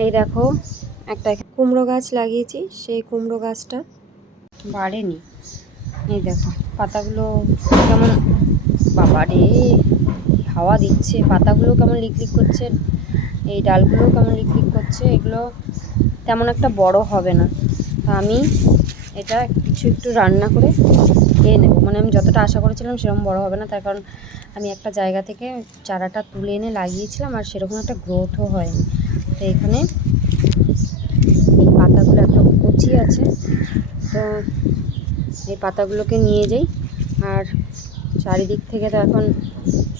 এই দেখো, একটা কুমড়ো গাছ লাগিয়েছি, সেই কুমড়ো গাছটা বাড়েনি। এই দেখো, পাতাগুলো কেমন, বাবা রে হাওয়া দিচ্ছে। পাতাগুলো কেমন লিকলিক করছে, এই ডালগুলো কেমন লিকলিক করছে, এগুলো তেমন একটা বড় হবে না। তো আমি এটা কিছু একটু রান্না করে খেয়ে নেব। মানে আমি যতটা আশা করেছিলাম সেরকম বড় হবে না, তার কারণ আমি একটা জায়গা থেকে চারাটা তুলে এনে লাগিয়েছিলাম, আর সেরকম একটা গ্রোথও হয়নি। তো এখানে। এই পাতাগুলো এত কচি আছে। তো এই পাতাগুলোকে নিয়ে যাই। আর চারিদিক থেকে তো এখন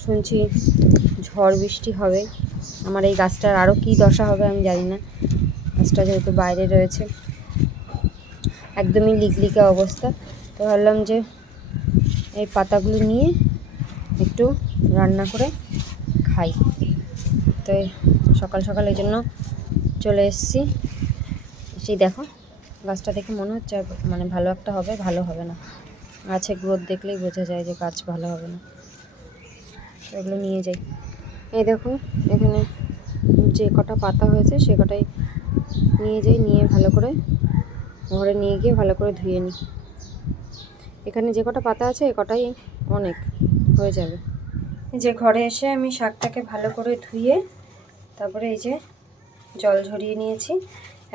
শুনছি ঝড় বৃষ্টি হবে। আমার এই গাছটার আরও কী দশা হবে আমি জানি না। গাছটা যেহেতু বাইরে রয়েছে। একদমই লিকলিকে অবস্থা। তো ভাবলাম যে এই পাতাগুলো নিয়ে একটু রান্না করে খাই। তো সকাল সকাল এই জন্য চলে এসেছি। সেই দেখো, গাছটা দেখে মনে হচ্ছে মানে ভালো একটা হবে, ভালো হবে না। গাছের গ্রোথ দেখলেই বোঝা যায় যে গাছ ভালো হবে না। এগুলো নিয়ে যাই। এই দেখো, এখানে যে কটা পাতা হয়েছে সে কটাই নিয়ে যাই, নিয়ে ভালো করে ঘরে নিয়ে গিয়ে ভালো করে ধুয়ে নিই। এখানে যে কটা পাতা আছে, এ কটাই অনেক হয়ে যাবে। যে ঘরে এসে আমি শাকটাকে ভালো করে ধুয়ে তারপরে এই যে জল ঝরিয়ে নিয়েছি।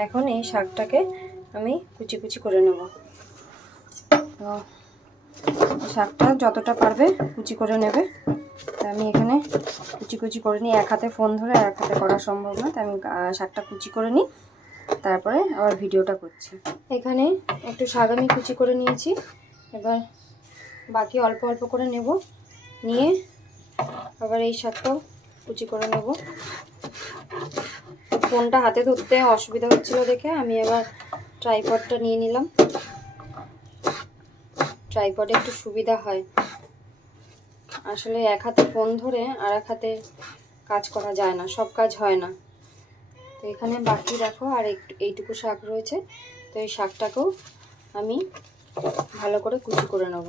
এখন এই শাকটাকে আমি কুচি কুচি করে নেব। শাকটা যতটা পারবে কুচি করে নেবে। আমি এখানে কুচি কুচি করে নিই। এক হাতে ফোন ধরে এক হাতে করা সম্ভব না। তাই আমি শাকটা কুচি করে নিই। তারপরে আবার ভিডিওটা করছি। এখানে একটু শাক আমি কুচি করে নিয়েছি। এবার বাকি অল্প অল্প করে নেব। নিয়ে আবার এই শাকটাও কুচি করে নেব। ফোনটা হাতে ধরতে অসুবিধা হচ্ছিল দেখে আমি আবার ট্রাইপডটা নিয়ে নিলাম। ট্রাইপডে একটু সুবিধা হয়। আসলে এক হাতে ফোন ধরে আর এক হাতে কাজ করা যায় না, সব কাজ হয় না। তো এখানে বাকি দেখো আর একটু এইটুকু শাক রয়েছে। তো এই শাকটাকেও আমি ভালো করে কুচি করে নেব।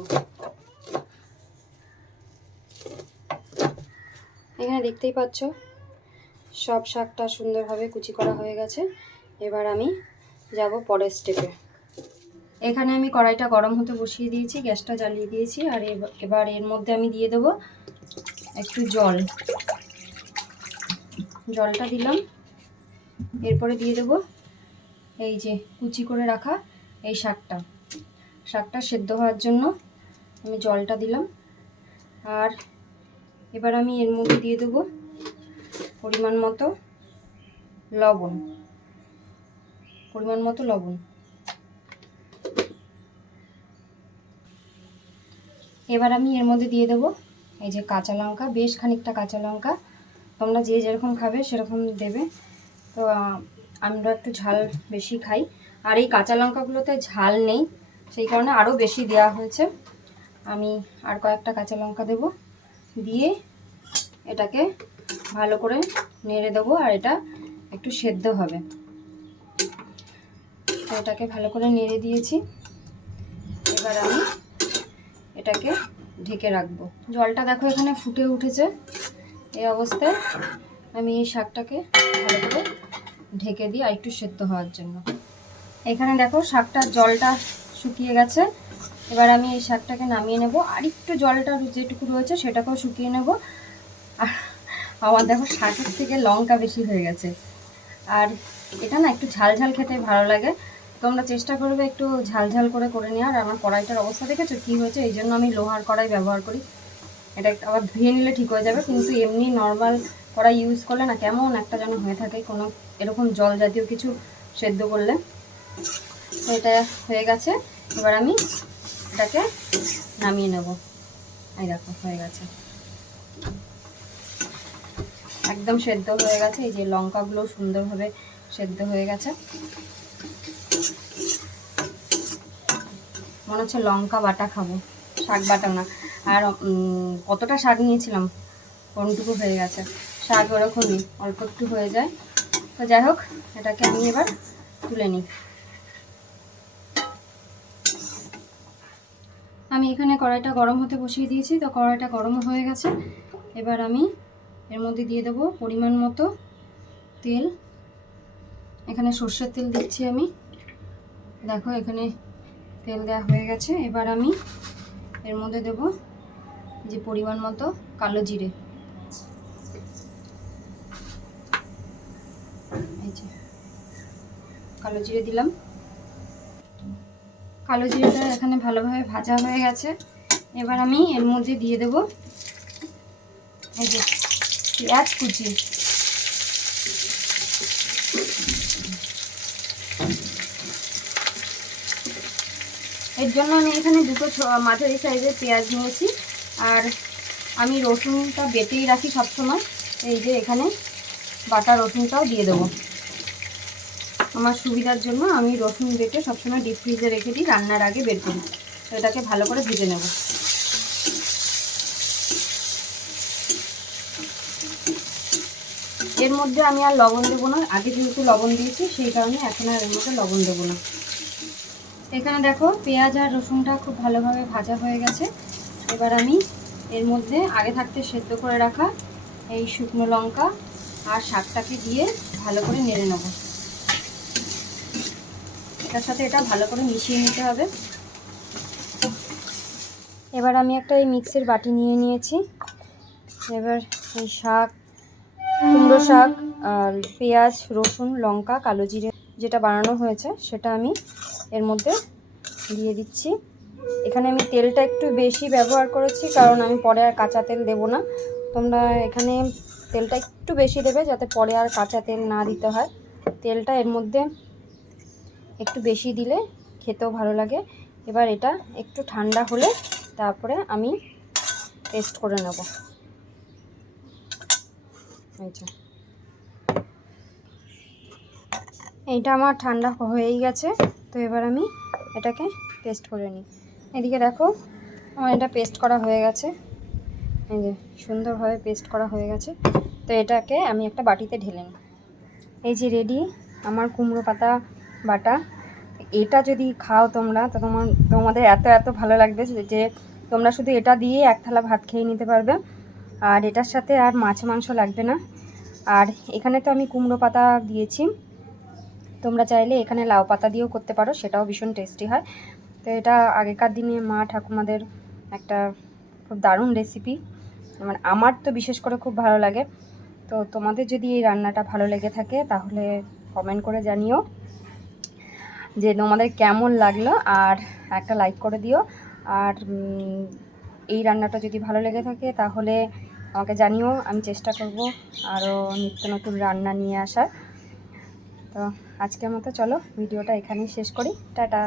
এখানে দেখতেই পাচ্ছ সব শাকটা সুন্দরভাবে কুচি করা হয়ে গেছে। এবার আমি যাব পরের স্টেপে এখানে আমি কড়াইটা গরম হতে বসিয়ে দিয়েছি, গ্যাসটা জ্বালিয়ে দিয়েছি, আর এব- এবার এর মধ্যে আমি দিয়ে দেবো একটু জল। জলটা দিলাম। এরপরে দিয়ে দেবো এই যে কুচি করে রাখা এই শাকটা। শাকটা সেদ্ধ হওয়ার জন্য আমি জলটা দিলাম। আর এবার আমি এর মধ্যে দিয়ে দেবো পরিমাণ মতো লবণ। পরিমাণ মতো লবণ। এবার আমি এর মধ্যে দিয়ে দেবো এই যে কাঁচা লঙ্কা, বেশ খানিকটা কাঁচা লঙ্কা। তোমরা যে যেরকম খাবে সেরকম দেবে। তো আমরা একটু ঝাল বেশি খাই। আর এই কাঁচা লঙ্কাগুলোতে ঝাল নেই, সেই কারণে আরও বেশি দেওয়া হয়েছে। আমি আর কয়েকটা কাঁচা লঙ্কা দেব। দিয়ে এটাকে ভালো করে নেড়ে দেবো আর এটা একটু সেদ্ধ হবে। তো এটাকে ভালো করে নেড়ে দিয়েছি। এবার আমি এটাকে ঢেকে রাখব। জলটা দেখো এখানে ফুটে উঠেছে। এই অবস্থায় আমি এই শাকটাকে ভালো করে ঢেকে দিই আর একটু সেদ্ধ হওয়ার জন্য। এখানে দেখো শাকটার জলটা শুকিয়ে গেছে। এবার আমি এই শাকটাকে নামিয়ে নেব। আর একটু জলটা যেটুকু রয়েছে সেটাকেও শুকিয়ে নেব। আর আমার দেখো শাকের থেকে লঙ্কা বেশি হয়ে গেছে। আর এটা না একটু ঝাল ঝাল খেতে ভালো লাগে। তোমরা চেষ্টা করবে একটু ঝাল ঝাল করে করে নেওয়ার। আমার কড়াইটার অবস্থা দেখেছ? কী হয়েছে? এই জন্য আমি লোহার কড়াই ব্যবহার করি। এটা আবার ধুয়ে নিলে ঠিক হয়ে যাবে। কিন্তু এমনি নর্মাল কড়াই ইউজ করলে না কেমন একটা যেন হয়ে থাকে। কোনো এরকম জল জাতীয় কিছু সেদ্ধ করলে। এটা হয়ে গেছে। এবার আমি এটাকে নামিয়ে নেব। এই দেখো, হয়ে গেছে। একদম সেদ্ধ হয়ে গেছে। এই যে লঙ্কাগুলো সুন্দরভাবে সেদ্ধ হয়ে গেছে। মনে হচ্ছে লঙ্কা বাটা খাব, শাক বাটা না। আর কতটা শাক নিয়েছিলাম? কোনটুকু হয়ে গেছে। শাক ওরকমই, অল্প একটু হয়ে যায়। তো যাই হোক, এটাকে আমি এবার তুলে নিই। আমি এখানে কড়াইটা গরম হতে বসিয়ে দিয়েছি। তো কড়াইটা গরম হয়ে গেছে। এবার আমি এর মধ্যে দিয়ে দেবো পরিমাণ মতো তেল। এখানে সর্ষের তেল দিচ্ছি আমি। দেখো এখানে তেল দেওয়া হয়ে গেছে। এবার আমি এর মধ্যে দেব যে পরিমাণ মতো কালো জিরে। কালো জিরে দিলাম। কালো জিরেটা এখানে ভালোভাবে ভাজা হয়ে গেছে। এবার আমি এর মধ্যে দিয়ে দেব এই যে পেঁয়াজ কুচি। এর জন্য আমি এখানে দুটো মাঝারি সাইজের পেঁয়াজ নিয়েছি। আর আমি রসুনটা বেটেই রাখি সবসময়। এই যে এখানে বাটা রসুনটাও দিয়ে দেবো। আমার সুবিধার জন্য আমি রসুন বেটে সবসময় ডিপ ফ্রিজে রেখে দিই, রান্নার আগে বের করি। তো এটাকে ভালো করে ভেজে নেব। এর মধ্যে আমি আর লবণ দেবো না। আগে যেহেতু লবণ দিয়েছি, সেই কারণে এখন আর এর মধ্যে লবণ দেবো না। এখানে দেখো, পেঁয়াজ আর রসুনটা খুব ভালোভাবে ভাজা হয়ে গেছে। এবার আমি এর মধ্যে আগে থাকতে সেদ্ধ করে রাখা এই শুকনো লঙ্কা আর শাকটাকে দিয়ে ভালো করে নেড়ে নেব। এটার সাথে এটা ভালো করে মিশিয়ে নিতে হবে। এবার আমি একটা এই মিক্সের বাটি নিয়ে নিয়েছি। এবার এই শাক কুমড়ো শাক আর পেঁয়াজ, রসুন, লঙ্কা, কালো জিরে যেটা বানানো হয়েছে, সেটা আমি এর মধ্যে দিয়ে দিচ্ছি। এখানে আমি তেলটা একটু বেশি ব্যবহার করেছি, কারণ আমি পরে আর কাঁচা তেল দেবো না। তোমরা এখানে তেলটা একটু বেশি দেবে যাতে পরে আর কাঁচা তেল না দিতে হয়। তেলটা এর মধ্যে একটু বেশি দিলে খেতেও ভালো লাগে। এবার এটা একটু ঠান্ডা হলে তারপরে আমি টেস্ট করে নেব। যে এইটা আমার ঠান্ডা হয়েই গেছে, তো এবার আমি এটাকে পেস্ট করে নিই। এদিকে দেখো, আমার এটা পেস্ট করা হয়ে গেছে। এই যে, সুন্দরভাবে পেস্ট করা হয়ে গেছে। তো এটাকে আমি একটা বাটিতে ঢেলে নিই। এই যে রেডি আমার কুমড়ো পাতা বাটা। এটা যদি খাও তোমরা, তো তোমার, তোমাদের এত এত ভালো লাগবে যে তোমরা শুধু এটা দিয়ে এক থালা ভাত খেয়ে নিতে পারবে। আর এটার সাথে আর মাছ মাংস লাগবে না। আর এখানে তো আমি কুমড়ো পাতা দিয়েছি। তোমরা চাইলে এখানে লাউ পাতা দিয়েও করতে পারো, সেটাও ভীষণ টেস্টি হয়। তো এটা আগেকার দিনে মা ঠাকুমাদের একটা খুব দারুণ রেসিপি মানে আমার তো বিশেষ করে খুব ভালো লাগে। তো তোমাদের যদি এই রান্নাটা ভালো লেগে থাকে, তাহলে কমেন্ট করে জানিও যে তোমাদের কেমন লাগল, আর একটা লাইক করে দিও। আর এই রান্নাটা যদি ভালো লেগে থাকে, তাহলে আমাকে জানিও, আমি চেষ্টা করব আরও নিত্য নতুন রান্না নিয়ে আসার। তো আজকের মতো চলো, ভিডিওটা এখানেই শেষ করি। টাটা।